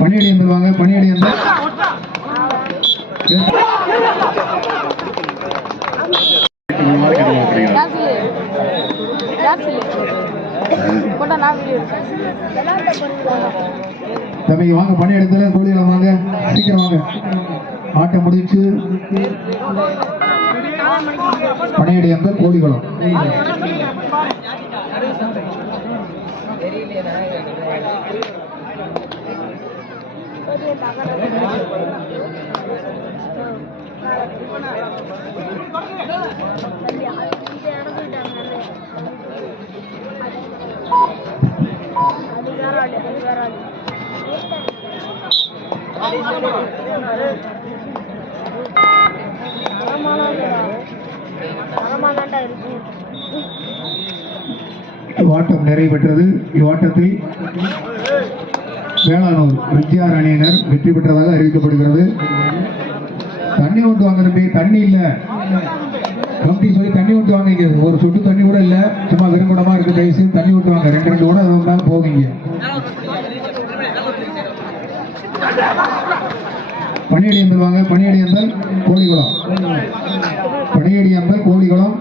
பணியடி வந்துருவாங்க. பணியடி வந்து தம்பி வாங்க. பணி எடுத்தாலும் கோழிகளை வாங்க, சீக்கிரம் வாங்க. ஆட்டம் முடிச்சு பணியடி அந்த கோழிகளும் இவ்வாட்டம் நிறைவேற்றது. இவ்வாட்டத்தில் வேளாணூர் விஜயார் அணியினர் வெற்றி பெற்றதாக அறிவிக்கப்படுகிறது. தண்ணி ஓட்டு வாங்க தம்பி. தண்ணி இல்ல கம்பி சொல்லி தண்ணி ஓட்டு வாங்க. ஒரு சொட்டு தண்ணி கூட இல்ல, சும்மா வெறுங்குடமா இருக்கு. தயவுசெய்து தண்ணி ஓட்டு வாங்க. 2 கூட இருந்தாலும் போவீங்க. பணியடி வந்துருவாங்க. பணியடி அந்தல் கோழிகுளம். பணியடி அந்தல் கோழிகுளம்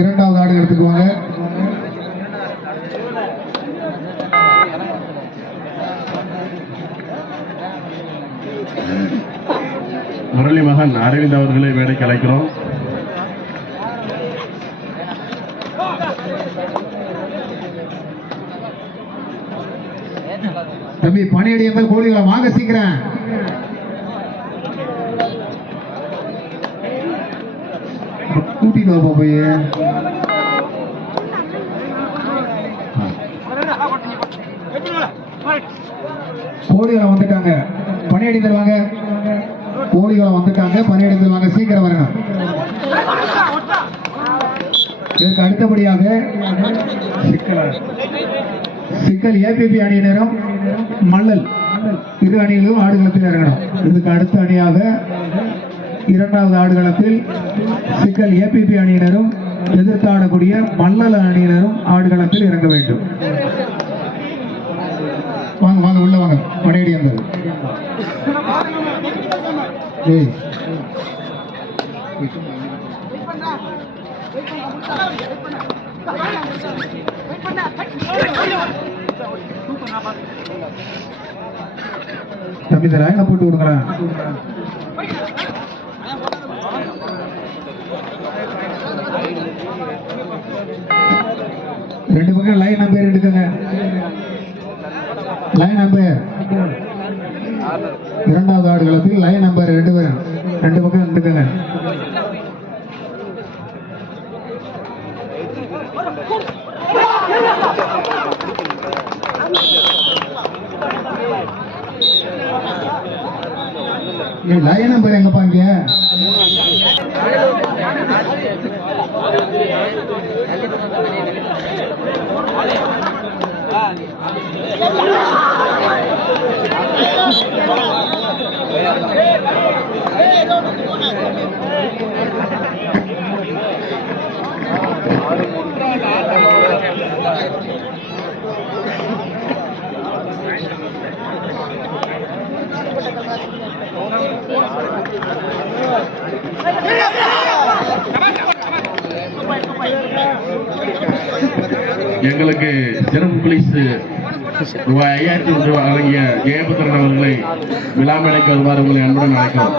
2வது ஆடு எடுத்துக்குவாங்க. முரளி மகன் அரவிந்த் அவர்களை மேடைக்கு அழைக்கிறோம். தம்பி பணியடி இருந்தால் கோழிகளை வாங்க சீக்கிரம். கூட்டிட்டு வா போய். கோழிகளை வந்துட்டாங்க. பணியடி தருவாங்க. கோழிகளை வந்துட்டாங்க. பணியடி தருவாங்க. சீக்கிரம் வரணும். இதற்கு அடுத்தபடியாக சிக்கல் ஏபிபி அணியினரும் மல்லல் இரு அணிகளும் ஆடுகளத்தில் இறங்கணும். இதுக்கு அடுத்த அணியாக 2வது ஆடுகளத்தில் சிக்கல் ஏபிபி அணியினரும் எதிர்த்து ஆடக்கூடிய மல்லல் அணியினரும் ஆடுகளத்தில் இறங்க வேண்டும். வாங்க வாங்க உள்ள வாங்க. பணியடி என்பது தம்பி இந்த லைனை போட்டு விடுங்களேன். ரெண்டு பக்கம் லைன் நம்பர் எடுக்குங்க. லைன் நம்பர் 2வது ஆடுகளத்தில் லைன் நம்பர் 2 பேரும் 2 பக்கம் எடுக்குங்க. லைன் நம்பர் எங்கப்பா? இங்க எங்களுக்கு சிறப்பு பரிசு ரூபாய் 5000 வழங்கிய ஜெயபுத்திரன் அவர்களை விழா மேடைக்கு வருமாறு உங்களை அன்புடன் அழைக்கிறோம்.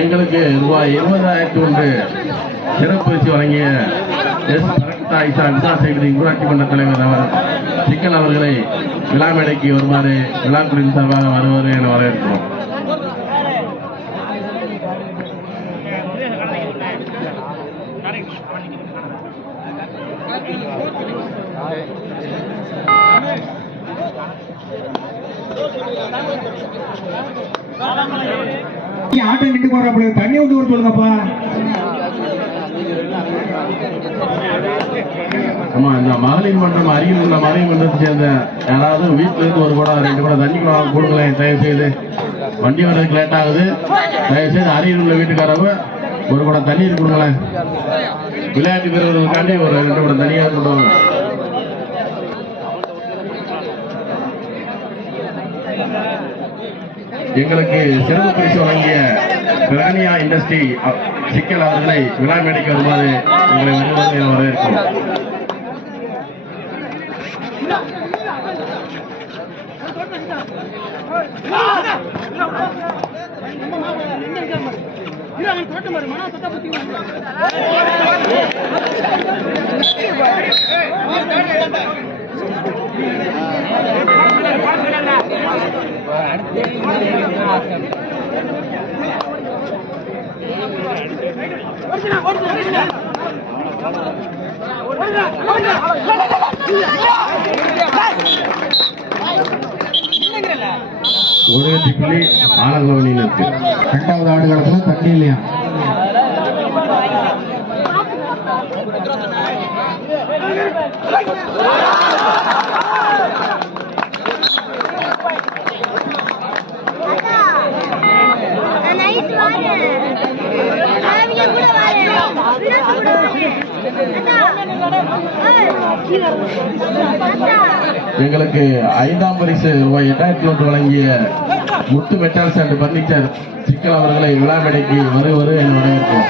எங்களுக்கு ரூபாய் 20,000 சிறப்பு பரிசு வழங்கிய ஊராட்சி மன்ற தலைவர் சிக்கல் அவர்களை விழா மேடைக்கு வருமாறு விழாக்குழுவின் சார்பாக வருவாரு என வரவேற்கிறோம். ஆட்டம் நின்று போறாப்புல தண்ணி விட்டு கொடுத்து சொல்லுங்கப்பா. ஆமா, இந்த மகளிர் மன்றம் அருகில் உள்ள மகளிர் மன்றத்தை சேர்ந்த யாராவது வீட்டுல இருந்து ஒரு குடம் 2 குடம் தண்ணி கொடுங்களேன் தயவு செய்து. வண்டி வர்றதுக்கு லேட் ஆகுது. தயவு செய்து அருகில் உள்ள வீட்டுக்காரங்க ஒரு குடம் தண்ணீர் கொடுங்களேன். விளையாட்டு வீரர்களுக்காண்டி ஒரு 2 குடம் தண்ணியாக கொண்டு வாங்க. எங்களுக்கு சிறப்பு பரிசு வழங்கிய பிரானியா இண்டஸ்ட்ரி சிக்கல் அவர்களை விழா மேடைக்கு வருமாறு உங்களை வருவதை வரவேற்கிறோம். ஒரு வெற்றி புள்ளி ஆலங்கோவனில் இருக்கு. 2வது ஆடுகளத்துல தண்ணி இல்லையா? எங்களுக்கு 5ஆம் பரிசு ரூபாய் 8000 வழங்கிய முத்து மெட்டால்ஸ் அண்ட் பர்னிச்சர் சிக்கல் அவர்களை விழா மேடைக்கு வருவது என வரவேற்கிறோம்.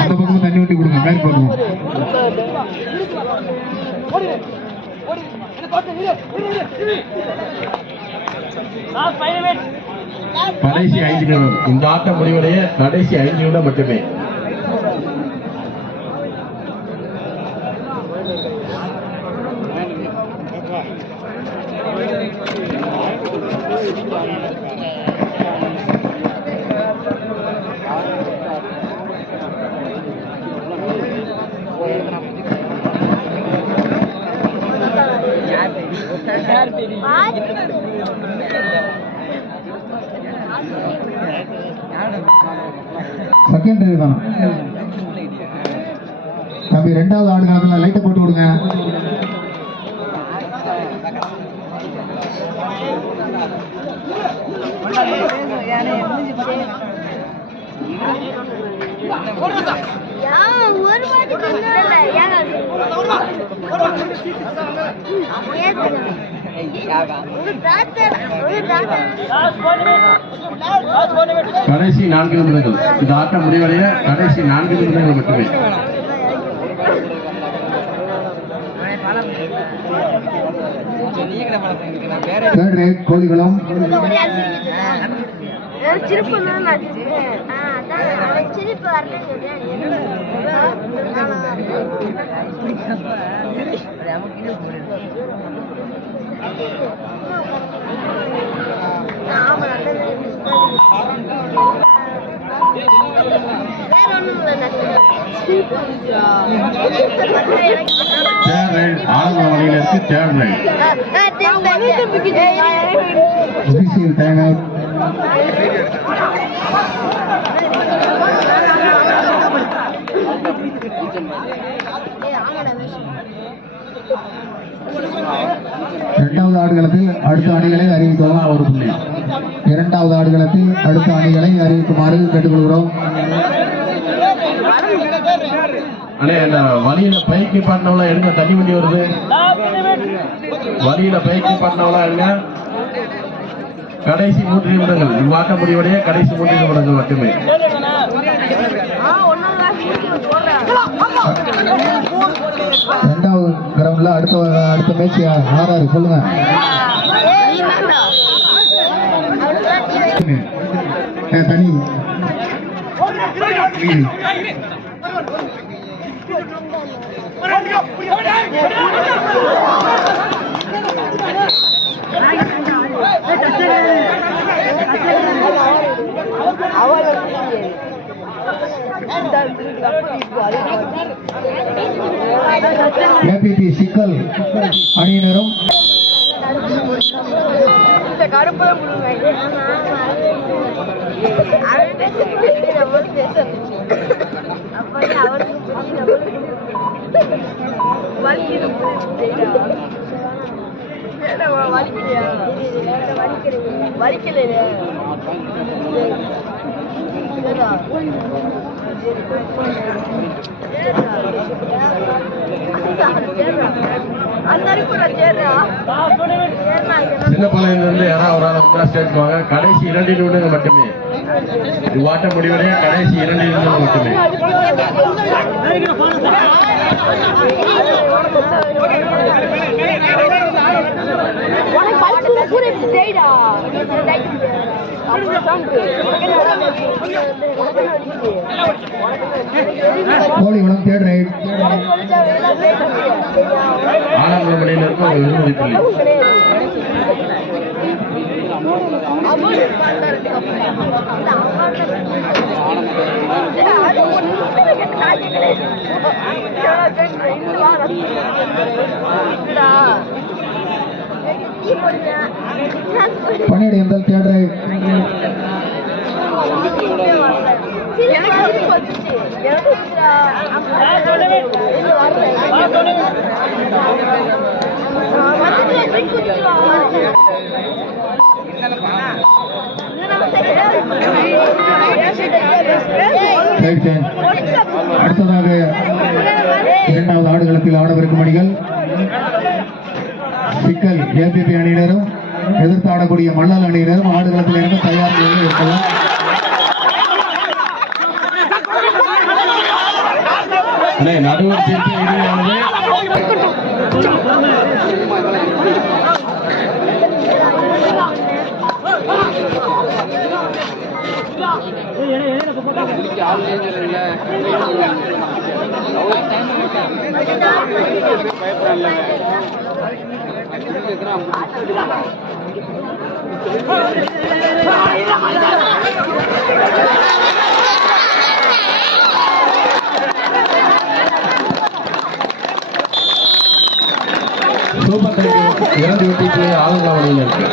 அந்த பக்கம் தண்ணி ஊட்டி கொடுங்க. மேல் பக்கம் கடைசி 5 நிமிடம். இந்த ஆட்டம் முடிவடைய கடைசி 5 நிமிடம் மட்டுமே. செகண்டரி தான் தம்பி. 2வது ஆடுகளத்துல லைட்டை போட்டு விடுங்க. கடைசி 4 நிமிடங்கள். இந்த ஆட்டம் முடிவடைய கடைசி 4 நிமிடங்கள் மட்டுமே. தேர்ட் ரைட் கோழிகளும் ஆலங்கோவனில் இருக்கு. Third right official time out. இரண்டாவது ஆடுகளத்தில் அடுத்த அணிகளை அறிவிக்கலாம். ஒரு புள்ளி. 2வது ஆடுகளத்தில் அடுத்த அணிகளை அறிவிக்குமாறு கேட்டுக்கொள்கிறோம். அண்ணே, அந்த வழியில பைக்கு பண்ணவள எடுங்க. தண்ணி வண்டி வருது. வழியில பைக்கு பண்ணவள எடுங்க. கடைசி 3 நிமிடங்கள். இவ்வாட்ட முடிவடைய கடைசி 3 நிமிடங்கள் மட்டுமே. 2வது கிரவுண்ட்ல அடுத்த மேட்ச் ஆறாரு சொல்லுங்க. தனி சிக்கல் அணியினரும் சின்னப்பாளையிலிருந்து யாராவது ஒரு ஆள் ஸ்டேஜ் வாங்க. கடைசி 2 நிமிடங்கள் மட்டுமே. வாட்ட முடிவடைய கடைசி 2 நிமிடங்கள் மட்டுமே. கோழிகுளம் தேர்ட் ரைட். ஆலங்குளம் அணியில் இருக்கும் ஒரு விருது புள்ளி. பன்னீர் எந்தல் தேர்ட் ரைட். அடுத்ததாக 2வது ஆடுகளத்தில் ஆடவிருக்கும் அணிகள் சிக்கல் ஏபிபி அணியினரும் எதிர்த்து ஆடக்கூடிய மல்லல் அணியினரும் ஆடுகளத்தில் இருந்து தயார் நிலையில் இருக்கலாம். நடுவர் தீர்ப்பு இறுதியானது. சூப்பர் 2 வெற்றி பிள்ளை ஆலங்குளம் அணியில் இருக்கு.